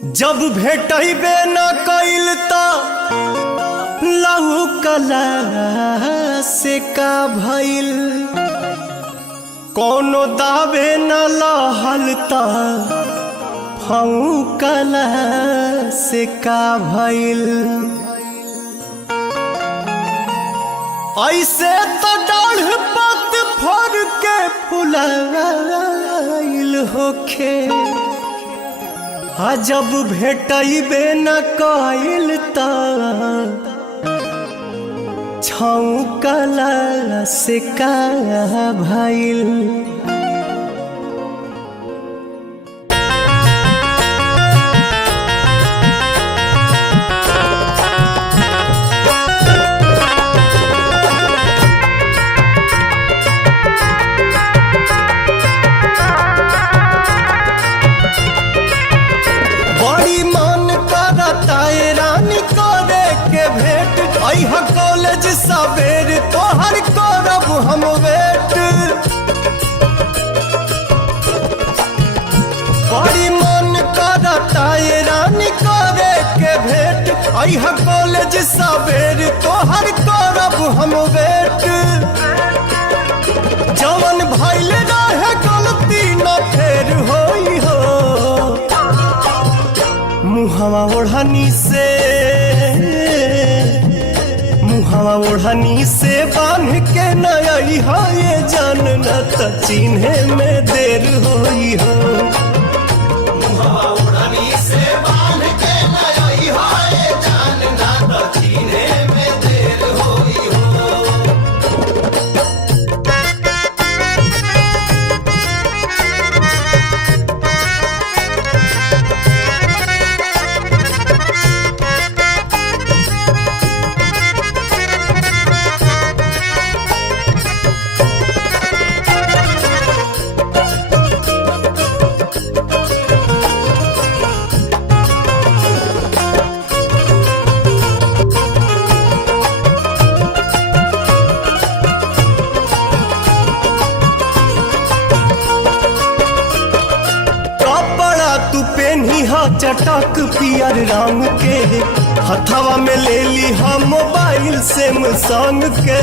जब भेटबे न कइल त लहू कला से का भइल, कोनो दावे न लहल त फऊ कला से का भइल। ऐसे तो डाढ़ पत फर के फुलाइल होखे, जब भेटबे न कइल त छौकला से का भइल। कॉलेज सवेर तोहर करब हम वेट, बड़ी मन करता ये रानी करे के भेंट। अह कॉलेज सवेर तोहर करब हम वेट, जवन भइल रहे गलती न फेर होई हो। मुहवा ओढ़नी से ओढ़नी से बांध के नई हो, ये जान न त चिन्हे में देर होई हो। ओढ़नी से बांध के नई हो, ये जान न त चिन्हे में देर होई हो। चटक पियर रंग के हथवा में ले ली हम मोबाइल सैमसंग के।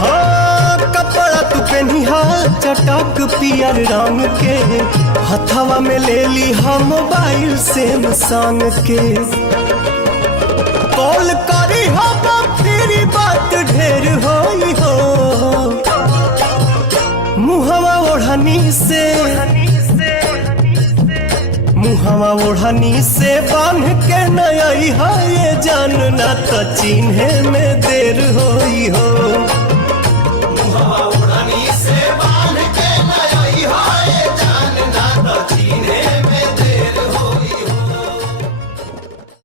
हाँ कपड़ा तू पहनी चटक पियर रंग के हथवा में ले ली हम मोबाइल सैमसंग के। कॉल करी हम फिर बात ढेर होई हो। मुहवा ओढ़नी से बांध के नई है, ये जान न त चिन्हे में देर होई हो।